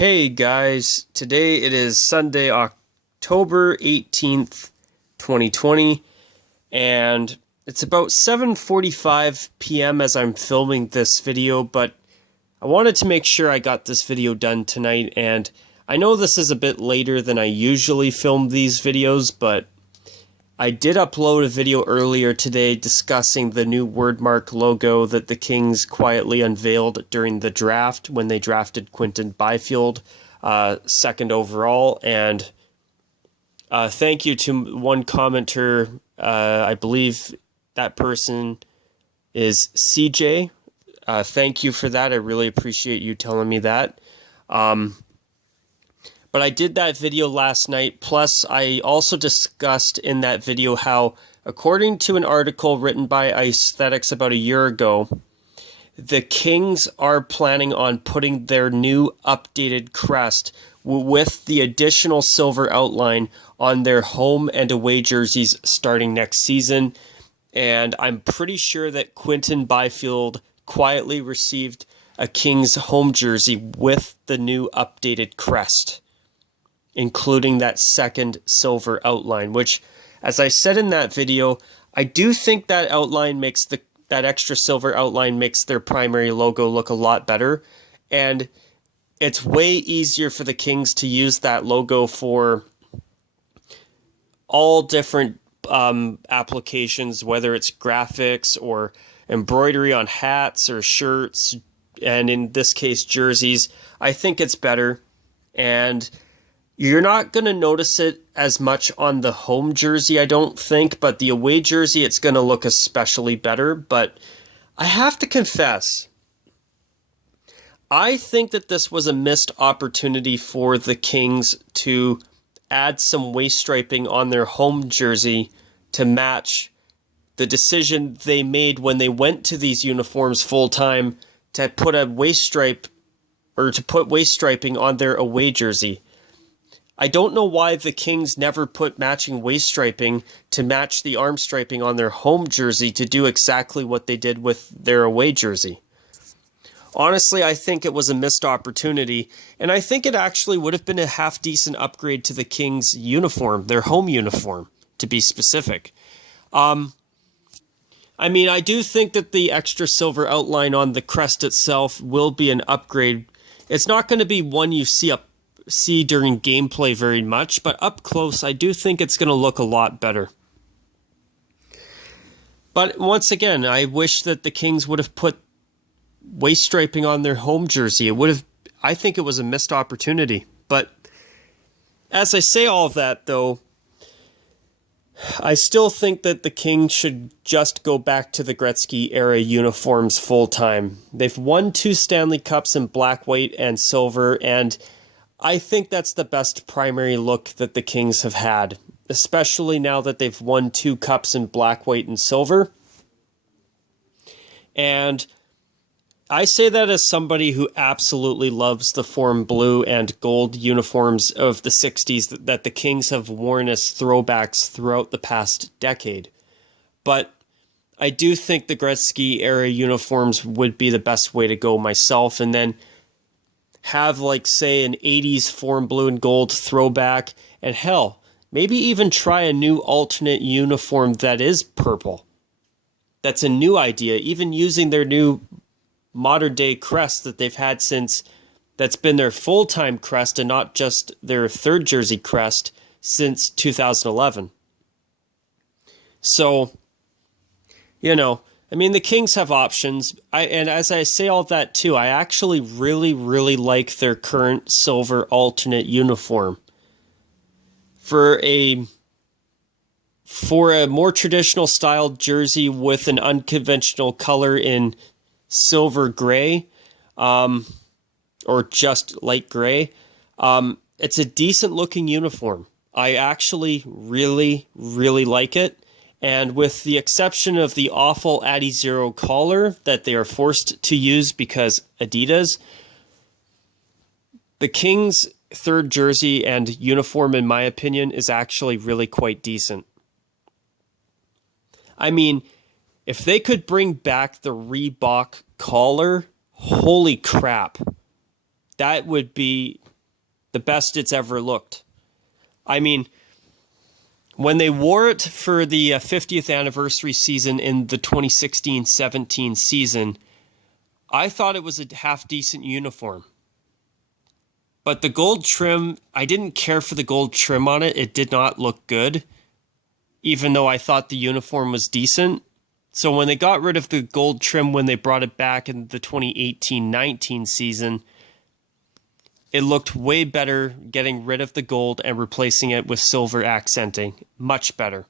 Hey guys, today it is Sunday, October 18th, 2020, and it's about 7:45 p.m. as I'm filming this video, but I wanted to make sure I got this video done tonight, and I know this is a bit later than I usually film these videos, but I did upload a video earlier today discussing the new Wordmark logo that the Kings quietly unveiled during the draft when they drafted Quinton Byfield, second overall. And thank you to one commenter. I believe that person is CJ. Thank you for that. I really appreciate you telling me that. But I did that video last night, plus I also discussed in that video how, according to an article written by Aesthetics about a year ago, the Kings are planning on putting their new updated crest with the additional silver outline on their home and away jerseys starting next season. And I'm pretty sure that Quinton Byfield quietly received a Kings home jersey with the new updated crest, including that second silver outline, which, as I said in that video, I do think that outline makes that extra silver outline makes their primary logo look a lot better, and it's way easier for the Kings to use that logo for all different applications, whether it's graphics or embroidery on hats or shirts, and in this case jerseys. I think it's better, and you're not going to notice it as much on the home jersey, I don't think, but the away jersey, it's going to look especially better. But I have to confess, I think that this was a missed opportunity for the Kings to add some waist striping on their home jersey to match the decision they made when they went to these uniforms full-time to put a waist stripe, or to put waist striping on their away jersey. I don't know why the Kings never put matching waist striping to match the arm striping on their home jersey to do exactly what they did with their away jersey. Honestly, I think it was a missed opportunity, and I think it actually would have been a half-decent upgrade to the Kings' uniform, their home uniform, to be specific. I mean, I do think that the extra silver outline on the crest itself will be an upgrade. It's not going to be one you see during gameplay very much, but up close I do think it's going to look a lot better. But once again, I wish that the Kings would have put waist striping on their home jersey. I think it was a missed opportunity. But as I say all of that, though, I still think that the Kings should just go back to the Gretzky era uniforms full time. They've won 2 Stanley Cups in black, white, and silver, and I think that's the best primary look that the Kings have had, especially now that they've won 2 cups in black, white, and silver. And I say that as somebody who absolutely loves the form blue and gold uniforms of the 60s that the Kings have worn as throwbacks throughout the past decade. But I do think the Gretzky era uniforms would be the best way to go myself, and then have, like, say, an 80s form blue and gold throwback, and hell, maybe even try a new alternate uniform that is purple. That's a new idea, even using their new modern day crest that they've had that's been their full-time crest and not just their third jersey crest since 2011. So, I mean, the Kings have options, and as I say all that too, I actually really, really like their current silver alternate uniform. For a more traditional styled jersey with an unconventional color in silver gray, or just light gray, it's a decent looking uniform. I actually really, really like it. And with the exception of the awful Addy Zero collar that they are forced to use because Adidas, the Kings' third jersey and uniform, in my opinion, is actually really quite decent. I mean, if they could bring back the Reebok collar, holy crap. That would be the best it's ever looked. I mean, when they wore it for the 50th anniversary season in the 2016-17 season, I thought it was a half-decent uniform. But the gold trim, I didn't care for the gold trim on it. It did not look good, even though I thought the uniform was decent. So when they got rid of the gold trim when they brought it back in the 2018-19 season, it looked way better getting rid of the gold and replacing it with silver accenting. Much better.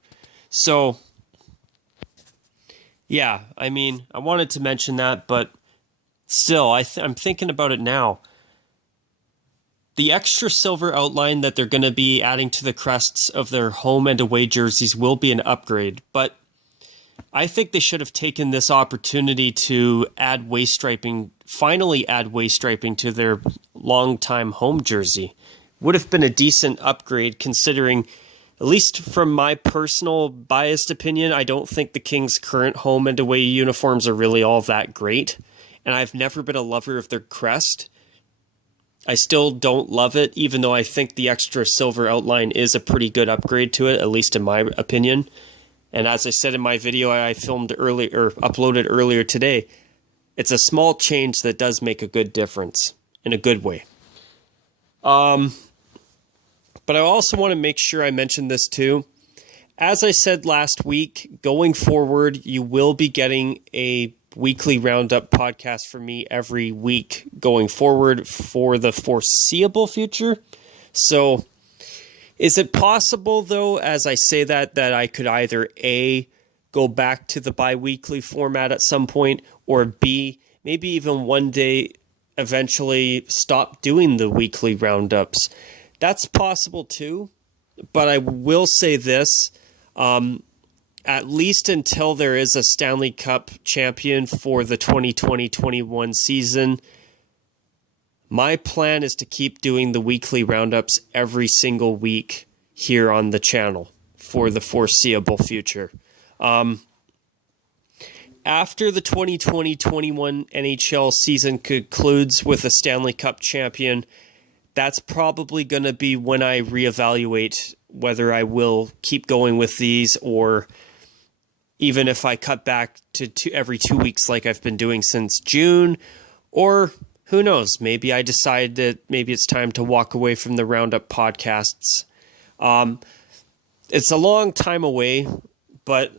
So, yeah, I mean, I wanted to mention that, but still, I'm thinking about it now. The extra silver outline that they're going to be adding to the crests of their home and away jerseys will be an upgrade, but I think they should have taken this opportunity to add waist striping, finally add waist striping to their longtime home jersey. Would have been a decent upgrade considering, at least from my personal biased opinion, I don't think the Kings' current home and away uniforms are really all that great. And I've never been a lover of their crest. I still don't love it, even though I think the extra silver outline is a pretty good upgrade to it, at least in my opinion. And as I said in my video I filmed earlier, or uploaded earlier today, it's a small change that does make a good difference, in a good way. But I also want to make sure I mention this too. As I said last week, going forward, you will be getting a weekly Roundup podcast from me every week going forward for the foreseeable future. So is it possible, though, as I say that I could either A, go back to the bi-weekly format at some point, or B, maybe even one day eventually stop doing the weekly roundups? That's possible too, but I will say this, at least until there is a Stanley Cup champion for the 2020-21 season, my plan is to keep doing the weekly roundups every single week here on the channel for the foreseeable future. After the 2020-21 NHL season concludes with a Stanley Cup champion, that's probably going to be when I reevaluate whether I will keep going with these, or even if I cut back to every 2 weeks like I've been doing since June, or who knows, maybe I decide that maybe it's time to walk away from the Roundup podcasts. It's a long time away, but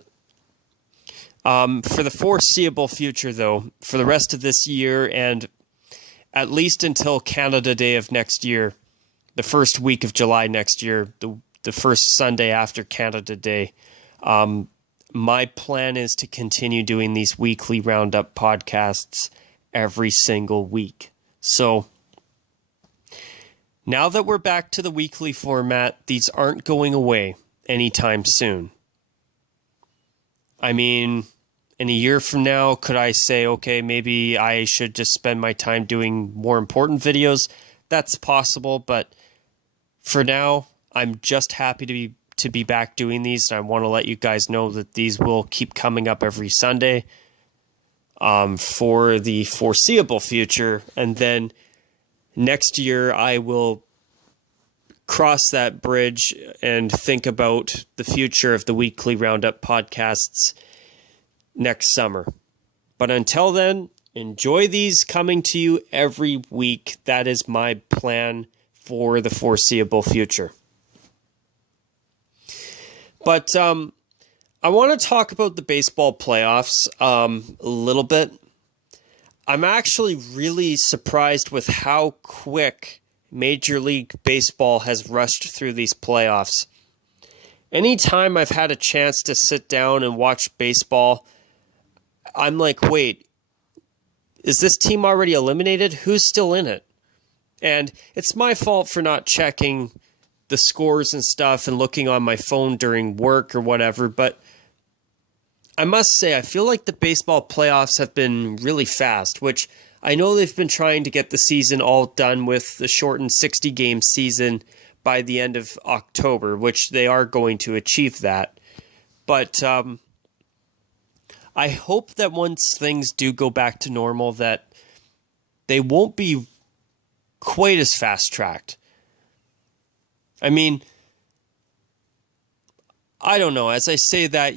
for the foreseeable future, though, for the rest of this year and at least until Canada Day of next year, the first week of July next year, the first Sunday after Canada Day, my plan is to continue doing these weekly Roundup podcasts every single week. So now that we're back to the weekly format, these aren't going away anytime soon. I mean, in a year from now, could I say, okay, maybe I should just spend my time doing more important videos? That's possible, but for now, I'm just happy to be back doing these, and I want to let you guys know that these will keep coming up every Sunday for the foreseeable future, and then next year I will cross that bridge and think about the future of the weekly Roundup podcasts next summer. But until then, enjoy these coming to you every week. That is my plan for the foreseeable future. But I want to talk about the baseball playoffs a little bit. I'm actually really surprised with how quick Major League Baseball has rushed through these playoffs. Anytime I've had a chance to sit down and watch baseball, I'm like, wait, is this team already eliminated? Who's still in it? And it's my fault for not checking the scores and stuff and looking on my phone during work or whatever, but I must say, I feel like the baseball playoffs have been really fast, which I know they've been trying to get the season all done with the shortened 60-game season by the end of October, which they are going to achieve that. But I hope that once things do go back to normal, that they won't be quite as fast-tracked. I mean, I don't know. As I say that,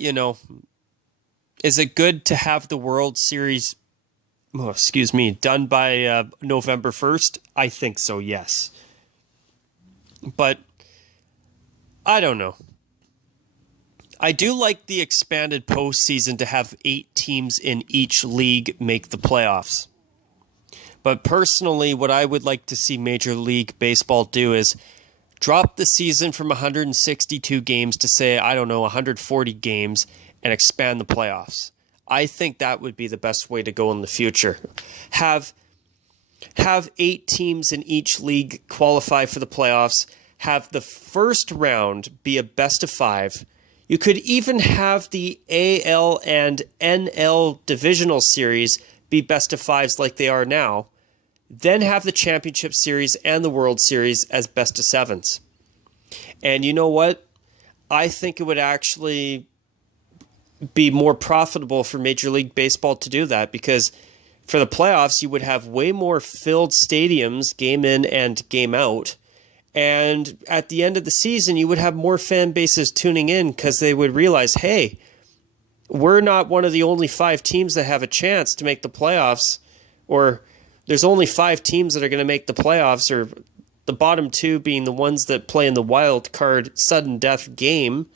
is it good to have the World Series, done by November 1st? I think so, yes. But I don't know. I do like the expanded postseason to have 8 teams in each league make the playoffs. But personally, what I would like to see Major League Baseball do is drop the season from 162 games to, say, 140 games and expand the playoffs. I think that would be the best way to go in the future. Have 8 teams in each league qualify for the playoffs. Have the first round be a best of 5. You could even have the AL and NL divisional series be best of 5s like they are now. Then have the championship series and the World Series as best of 7s. And you know what? I think it would actually be more profitable for Major League Baseball to do that, because for the playoffs, you would have way more filled stadiums, game in and game out. And at the end of the season, you would have more fan bases tuning in because they would realize, hey, we're not one of the only 5 teams that have a chance to make the playoffs, or there's only 5 teams that are going to make the playoffs, or the bottom 2 being the ones that play in the wild card sudden death game.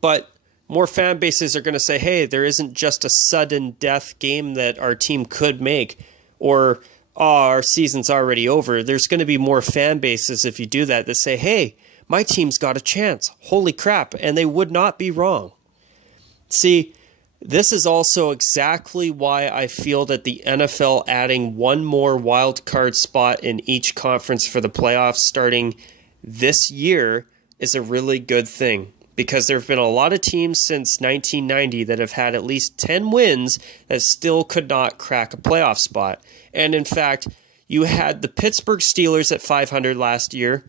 But more fan bases are going to say, hey, there isn't just a sudden death game that our team could make, or our season's already over. There's going to be more fan bases if you do that say, hey, my team's got a chance. Holy crap. And they would not be wrong. See, this is also exactly why I feel that the NFL adding one more wild card spot in each conference for the playoffs starting this year is a really good thing. Because there have been a lot of teams since 1990 that have had at least 10 wins that still could not crack a playoff spot. And in fact, you had the Pittsburgh Steelers at 500 last year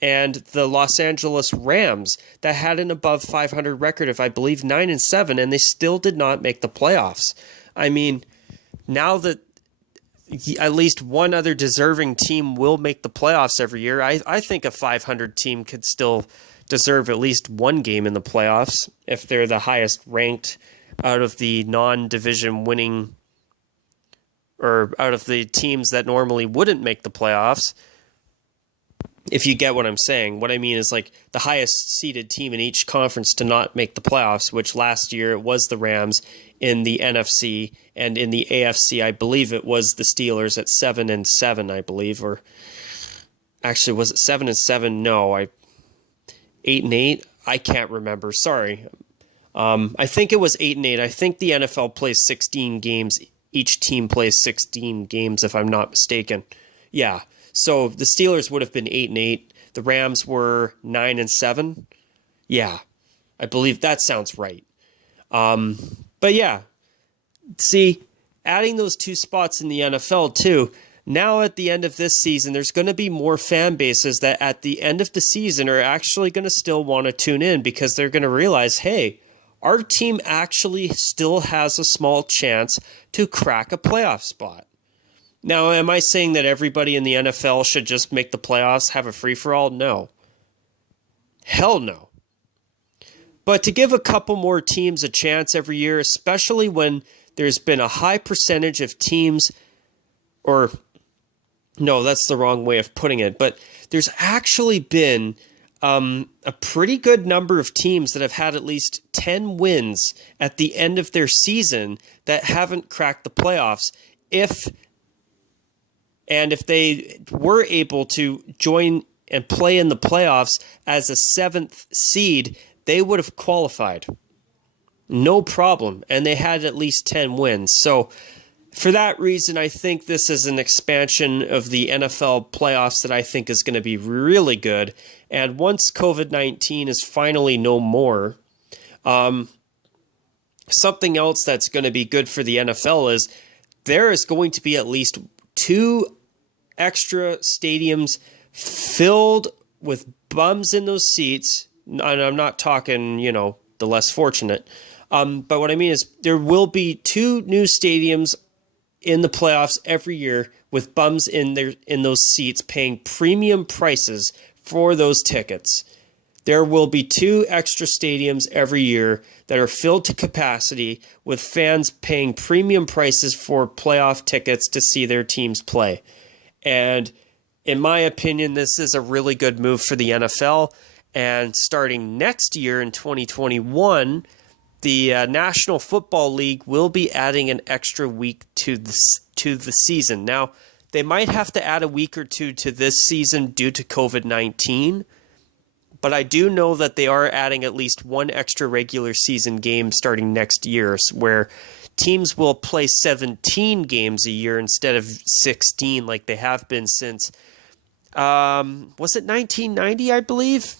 and the Los Angeles Rams that had an above 500 record of, I believe, 9-7, and they still did not make the playoffs. I mean, now that at least one other deserving team will make the playoffs every year, I think a 500 team could still deserve at least one game in the playoffs if they're the highest ranked out of the non-division winning, or out of the teams that normally wouldn't make the playoffs. If you get what I'm saying. What I mean is like the highest seeded team in each conference to not make the playoffs, which last year it was the Rams in the NFC, and in the AFC I believe it was the Steelers at 7-7, I believe, or actually was it 7-7? No, 8-8? I can't remember. Sorry. I think it was 8-8. I think the NFL plays 16 games. Each team plays 16 games, if I'm not mistaken. Yeah. So the Steelers would have been 8-8. The Rams were 9-7. Yeah. I believe that sounds right. But yeah. See, adding those 2 spots in the NFL too, now at the end of this season, there's going to be more fan bases that at the end of the season are actually going to still want to tune in, because they're going to realize, hey, our team actually still has a small chance to crack a playoff spot. Now, am I saying that everybody in the NFL should just make the playoffs, have a free-for-all? No. Hell no. But to give a couple more teams a chance every year, especially when there's been a high percentage of teams, or no, that's the wrong way of putting it, but there's actually been a pretty good number of teams that have had at least 10 wins at the end of their season that haven't cracked the playoffs. If they were able to join and play in the playoffs as a 7th seed, they would have qualified. No problem. And they had at least 10 wins. So for that reason, I think this is an expansion of the NFL playoffs that I think is going to be really good. And once COVID-19 is finally no more, something else that's going to be good for the NFL is there is going to be at least 2 extra stadiums filled with bums in those seats. And I'm not talking, the less fortunate. But what I mean is there will be 2 new stadiums in the playoffs every year with bums in those seats paying premium prices for those tickets. There will be 2 extra stadiums every year that are filled to capacity with fans paying premium prices for playoff tickets to see their teams play. And in my opinion, this is a really good move for the NFL. And starting next year in 2021, the National Football League will be adding an extra week to the season. Now, they might have to add a week or two to this season due to COVID-19, but I do know that they are adding at least 1 extra regular season game starting next year, where teams will play 17 games a year instead of 16 like they have been since, was it 1990, I believe?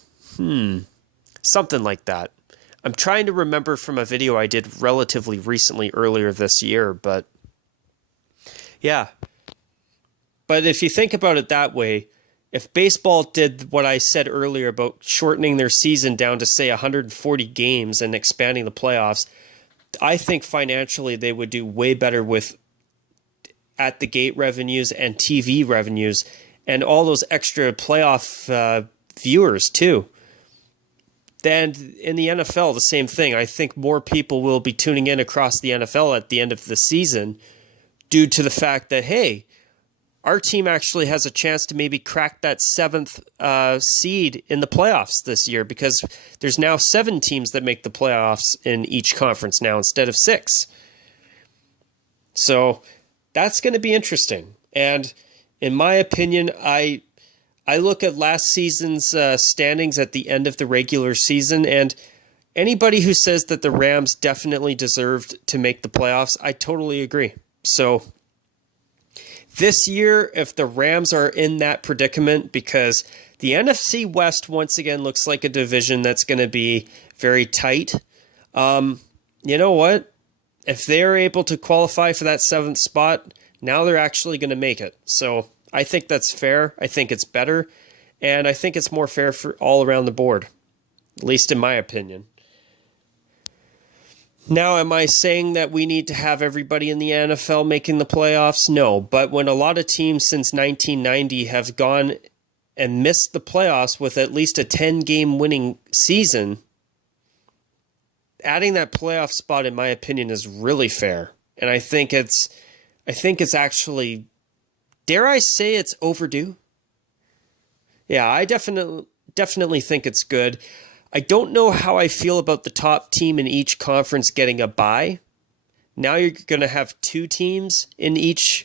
Something like that. I'm trying to remember from a video I did relatively recently earlier this year, but yeah. But if you think about it that way, if baseball did what I said earlier about shortening their season down to, say, 140 games and expanding the playoffs, I think financially they would do way better with at-the-gate revenues and TV revenues and all those extra playoff viewers, too. Then in the NFL, the same thing. I think more people will be tuning in across the NFL at the end of the season due to the fact that, hey, our team actually has a chance to maybe crack that 7th seed in the playoffs this year, because there's now 7 teams that make the playoffs in each conference now instead of 6. So that's going to be interesting. And in my opinion, I look at last season's standings at the end of the regular season, and anybody who says that the Rams definitely deserved to make the playoffs, I totally agree. So this year, if the Rams are in that predicament, because the NFC West once again looks like a division that's going to be very tight, you know what? If they're able to qualify for that 7th spot, now they're actually going to make it. So I think that's fair. I think it's better. And I think it's more fair for all around the board, at least in my opinion. Now, am I saying that we need to have everybody in the NFL making the playoffs? No. But when a lot of teams since 1990 have gone and missed the playoffs with at least a 10-game winning season, adding that playoff spot, in my opinion, is really fair. And I think it's actually, dare I say, it's overdue? Yeah, I definitely think it's good. I don't know how I feel about the top team in each conference getting a bye. Now you're going to have 2 teams in each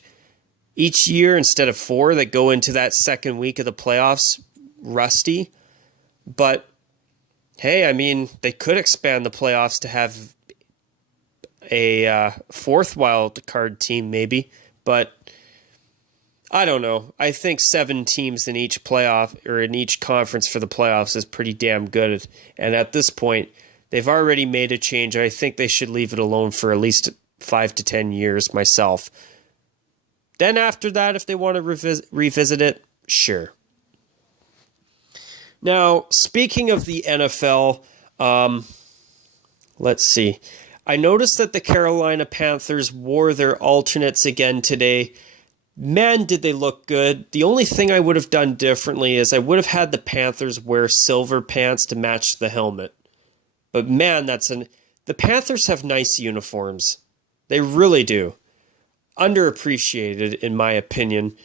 year instead of 4 that go into that second week of the playoffs rusty. But hey, I mean, they could expand the playoffs to have a 4th wild card team maybe, but I don't know. I think 7 teams in each playoff or in each conference for the playoffs is pretty damn good. And at this point, they've already made a change. I think they should leave it alone for at least 5 to 10 years myself. Then after that, if they want to revisit it, sure. Now, speaking of the NFL, let's see. I noticed that the Carolina Panthers wore their alternates again today. Man, did they look good. The only thing I would have done differently is I would have had the Panthers wear silver pants to match the helmet. But man, the Panthers have nice uniforms. They really do. Underappreciated, in my opinion.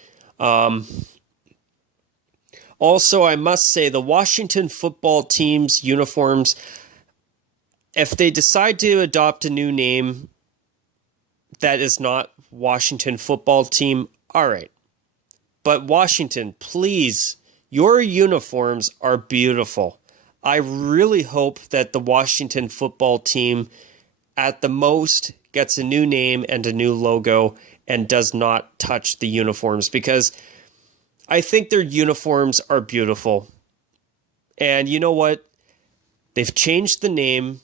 Also, I must say, the Washington football team's uniforms, if they decide to adopt a new name that is not Washington football team, all right. But Washington, please, your uniforms are beautiful. I really hope that the Washington football team, at the most, gets a new name and a new logo and does not touch the uniforms, because I think their uniforms are beautiful. And you know what? They've changed the name.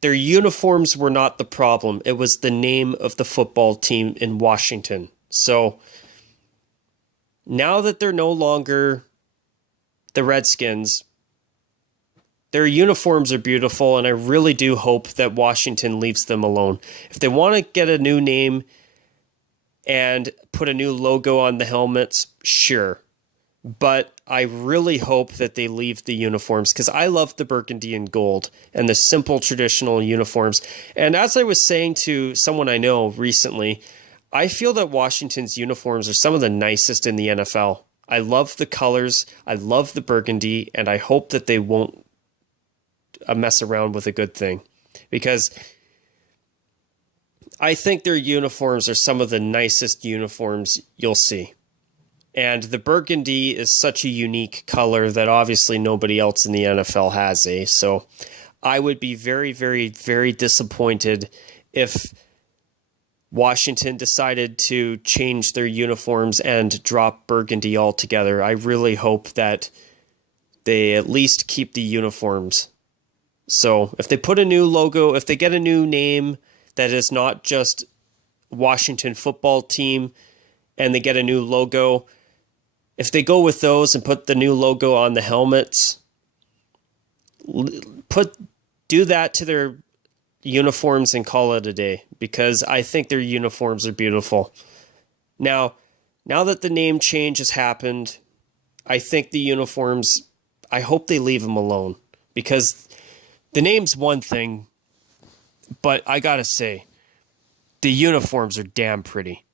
Their uniforms were not the problem. It was the name of the football team in Washington. So now that they're no longer the Redskins, their uniforms are beautiful, and I really do hope that Washington leaves them alone. If they want to get a new name and put a new logo on the helmets, sure. But I really hope that they leave the uniforms, because I love the burgundy and gold and the simple traditional uniforms. And as I was saying to someone I know recently, I feel that Washington's uniforms are some of the nicest in the NFL. I love the colors, I love the burgundy, and I hope that they won't mess around with a good thing, because I think their uniforms are some of the nicest uniforms you'll see. And the burgundy is such a unique color that obviously nobody else in the NFL has, So I would be very, very, very disappointed if Washington decided to change their uniforms and drop burgundy altogether. I really hope that they at least keep the uniforms. So if they put a new logo, if they get a new name that is not just Washington football team, and they get a new logo, if they go with those and put the new logo on the helmets, do that to their uniforms and call it a day, because I think their uniforms are beautiful. Now that the name change has happened, I think the uniforms, I hope they leave them alone, because the name's one thing, but I gotta say, the uniforms are damn pretty.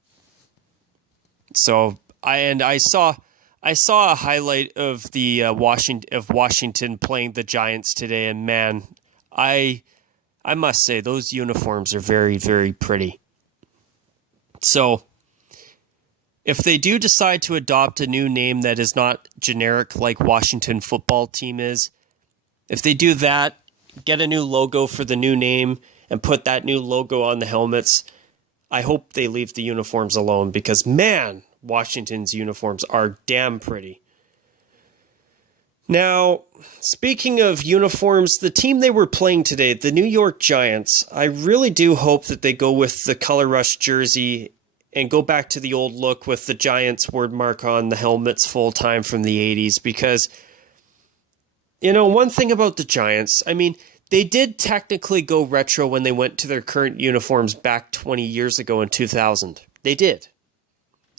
So I saw a highlight of the Washington playing the Giants today, and man, I must say those uniforms are very, very pretty. So if they do decide to adopt a new name that is not generic like Washington football team is, if they do that, get a new logo for the new name and put that new logo on the helmets, I hope they leave the uniforms alone, because man, Washington's uniforms are damn pretty. Now, speaking of uniforms, the team they were playing today, the New York Giants, I really do hope that they go with the Color Rush jersey and go back to the old look with the Giants wordmark on the helmets full time from the 80s, because, one thing about the Giants, they did technically go retro when they went to their current uniforms back 20 years ago in 2000. They did.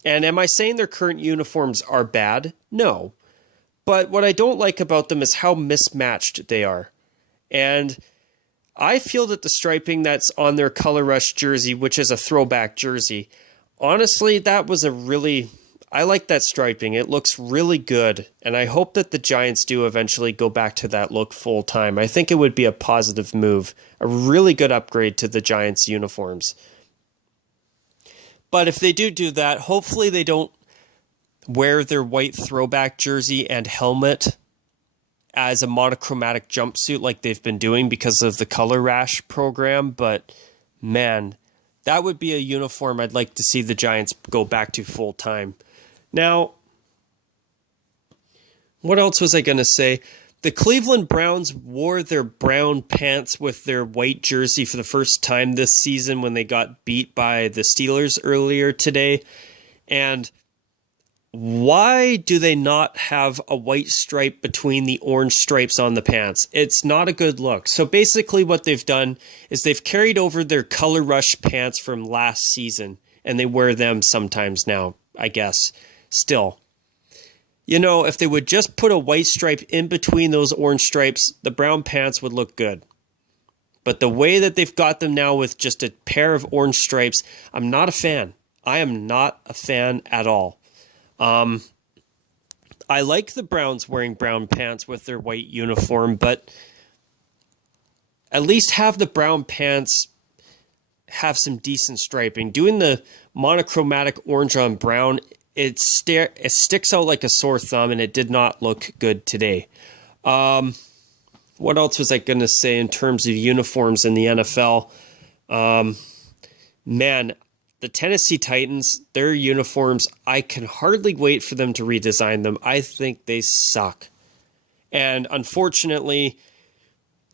And am I saying their current uniforms are bad? No. But what I don't like about them is how mismatched they are. And I feel that the striping that's on their Color Rush jersey, which is a throwback jersey, honestly, I like that striping. It looks really good. And I hope that the Giants do eventually go back to that look full time. I think it would be a positive move, a really good upgrade to the Giants uniforms. But if they do that, hopefully they don't wear their white throwback jersey and helmet as a monochromatic jumpsuit like they've been doing because of the Color Rush program. But man, that would be a uniform I'd like to see the Giants go back to full time. Now, what else was I going to say? The Cleveland Browns wore their brown pants with their white jersey for the first time this season when they got beat by the Steelers earlier today. And why do they not have a white stripe between the orange stripes on the pants? It's not a good look. So basically what they've done is they've carried over their Color Rush pants from last season, and they wear them sometimes now, I guess. Still, if they would just put a white stripe in between those orange stripes, the brown pants would look good. But the way that they've got them now with just a pair of orange stripes, I'm not a fan. I am not a fan at all. I like the Browns wearing brown pants with their white uniform, but at least have the brown pants have some decent striping. Doing the monochromatic orange on brown, it sticks out like a sore thumb, and it did not look good today. What else was I going to say in terms of uniforms in the NFL? Man, the Tennessee Titans, their uniforms, I can hardly wait for them to redesign them. I think they suck. And unfortunately,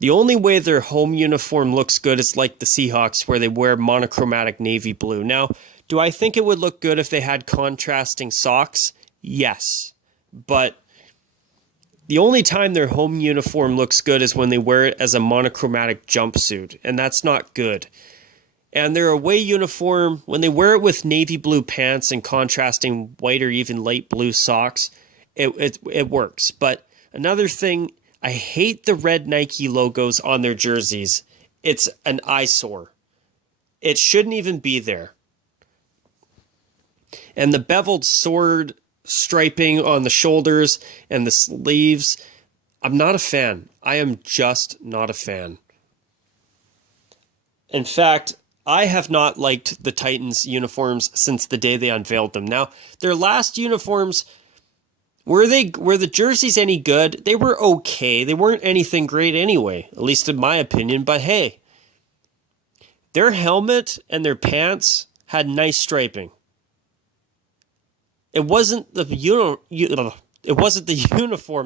the only way their home uniform looks good is like the Seahawks, where they wear monochromatic navy blue. Now, do I think it would look good if they had contrasting socks? Yes. But the only time their home uniform looks good is when they wear it as a monochromatic jumpsuit, and that's not good. And their away uniform, when they wear it with navy blue pants and contrasting white or even light blue socks, it works. But another thing, I hate the red Nike logos on their jerseys. It's an eyesore. It shouldn't even be there. And the beveled sword striping on the shoulders and the sleeves, I'm not a fan. I am just not a fan. In fact, I have not liked the Titans uniforms since the day they unveiled them. Now, their last uniforms, were the jerseys any good? They were okay. They weren't anything great anyway, at least in my opinion. But hey, their helmet and their pants had nice striping. It wasn't the uniform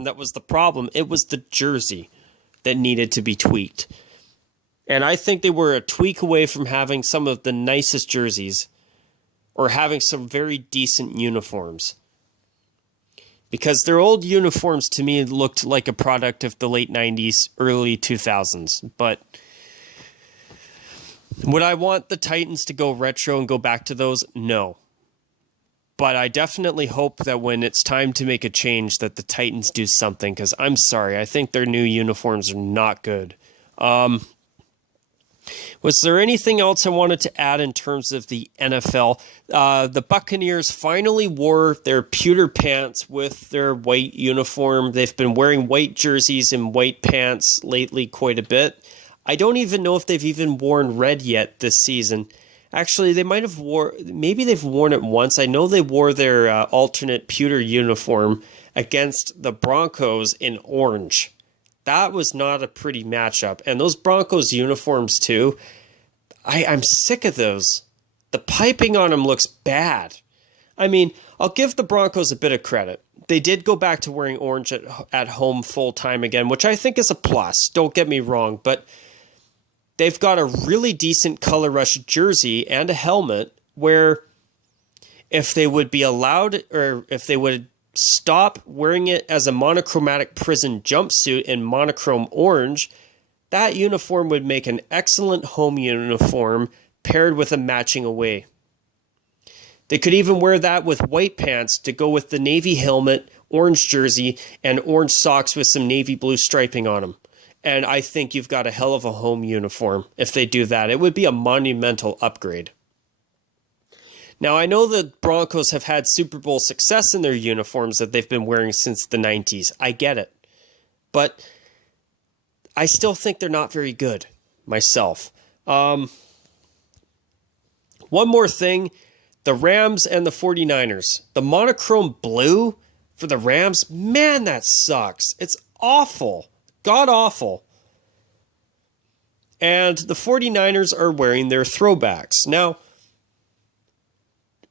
that was the problem. It was the jersey that needed to be tweaked. And I think they were a tweak away from having some of the nicest jerseys or having some very decent uniforms. Because their old uniforms to me looked like a product of the late 90s, early 2000s. But would I want the Titans to go retro and go back to those? No. But I definitely hope that when it's time to make a change that the Titans do something, because I'm sorry, I think their new uniforms are not good. Was there anything else I wanted to add in terms of the NFL? The Buccaneers finally wore their pewter pants with their white uniform. They've been wearing white jerseys and white pants lately quite a bit. I don't even know if they've even worn red yet this season. Actually, they might have maybe they've worn it once. I know they wore their alternate pewter uniform against the Broncos in orange. That was not a pretty matchup. And those Broncos uniforms too, I'm sick of those. The piping on them looks bad. I mean, I'll give the Broncos a bit of credit. They did go back to wearing orange at home full time again, which I think is a plus. Don't get me wrong, but they've got a really decent color rush jersey and a helmet where if they would be allowed, or if they would stop wearing it as a monochromatic prison jumpsuit in monochrome orange, that uniform would make an excellent home uniform paired with a matching away. They could even wear that with white pants to go with the navy helmet, orange jersey, and orange socks with some navy blue striping on them. And I think you've got a hell of a home uniform if they do that. It would be a monumental upgrade. Now, I know the Broncos have had Super Bowl success in their uniforms that they've been wearing since the 90s. I get it. But I still think they're not very good myself. One more thing. The Rams and the 49ers. The monochrome blue for the Rams, man, that sucks. It's awful. God awful. And the 49ers are wearing their throwbacks. Now,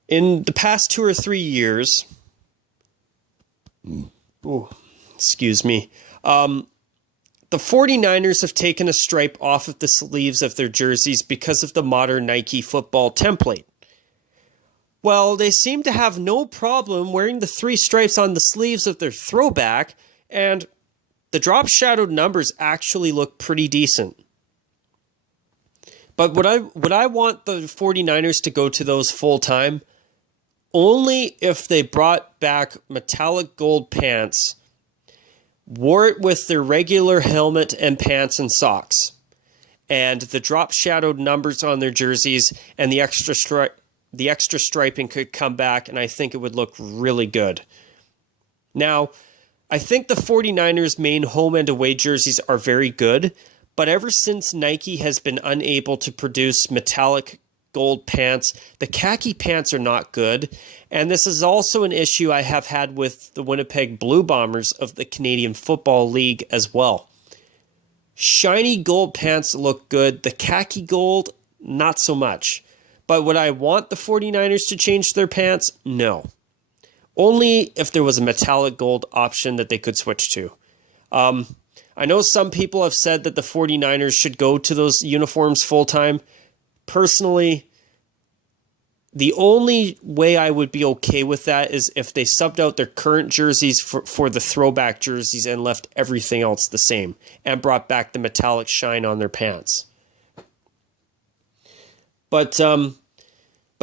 in the past 2 or 3 years, excuse me, the 49ers have taken a stripe off of the sleeves of their jerseys because of the modern Nike football template. Well, they seem to have no problem wearing the 3 stripes on the sleeves of their throwback, and the drop shadowed numbers actually look pretty decent. But would I want the 49ers to go to those full time? Only if they brought back metallic gold pants, wore it with their regular helmet and pants and socks, and the drop shadowed numbers on their jerseys and the extra striping could come back, and I think it would look really good. Now, I think the 49ers' main home and away jerseys are very good, but ever since Nike has been unable to produce metallic gold pants, the khaki pants are not good, and this is also an issue I have had with the Winnipeg Blue Bombers of the Canadian Football League as well. Shiny gold pants look good, the khaki gold, not so much. But would I want the 49ers to change their pants? No. Only if there was a metallic gold option that they could switch to. I know some people have said that the 49ers should go to those uniforms full-time. Personally, the only way I would be okay with that is if they subbed out their current jerseys for the throwback jerseys and left everything else the same and brought back the metallic shine on their pants. But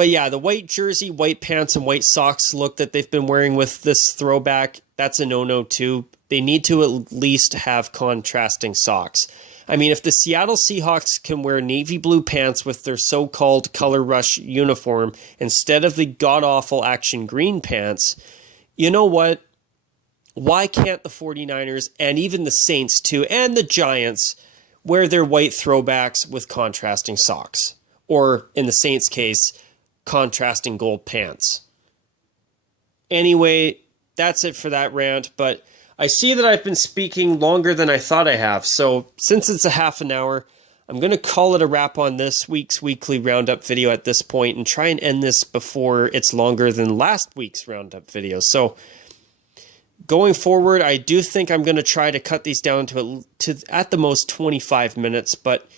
yeah, the white jersey, white pants, and white socks look that they've been wearing with this throwback, that's a no-no too. They need to at least have contrasting socks. I mean, if the Seattle Seahawks can wear navy blue pants with their so-called Color Rush uniform instead of the god-awful Action Green pants, you know what? Why can't the 49ers and even the Saints too, and the Giants, wear their white throwbacks with contrasting socks? Or, in the Saints' case, contrasting gold pants. Anyway, that's it for that rant, but I see that I've been speaking longer than I thought I have, so since it's a half an hour, I'm going to call it a wrap on this week's weekly Roundup video at this point and try and end this before it's longer than last week's Roundup video. So, going forward, I do think I'm going to try to cut these down to at the most 25 minutes, but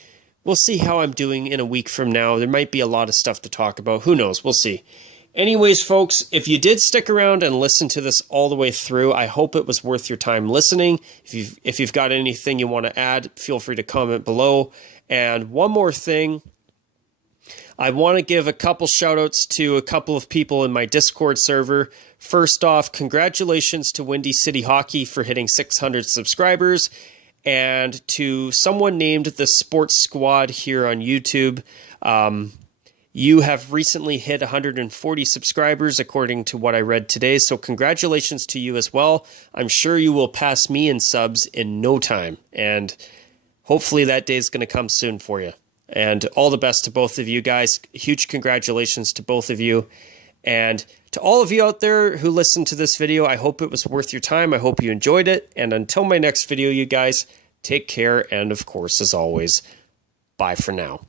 we'll see how I'm doing in a week from now. There might be a lot of stuff to talk about. Who knows? We'll see. Anyways, folks, if you did stick around and listen to this all the way through, I hope it was worth your time listening. If you've got anything you want to add, feel free to comment below. And one more thing, I want to give a couple shout-outs to a couple of people in my Discord server. First off, congratulations to Windy City Hockey for hitting 600 subscribers. And to someone named the Sports Squad here on YouTube, you have recently hit 140 subscribers according to what I read today, so congratulations to you as well. I'm sure you will pass me in subs in no time, and hopefully that day is going to come soon for you. And all the best to both of you guys. Huge congratulations to both of you. And to all of you out there who listened to this video, I hope it was worth your time. I hope you enjoyed it. And until my next video, you guys, take care. And of course, as always, bye for now.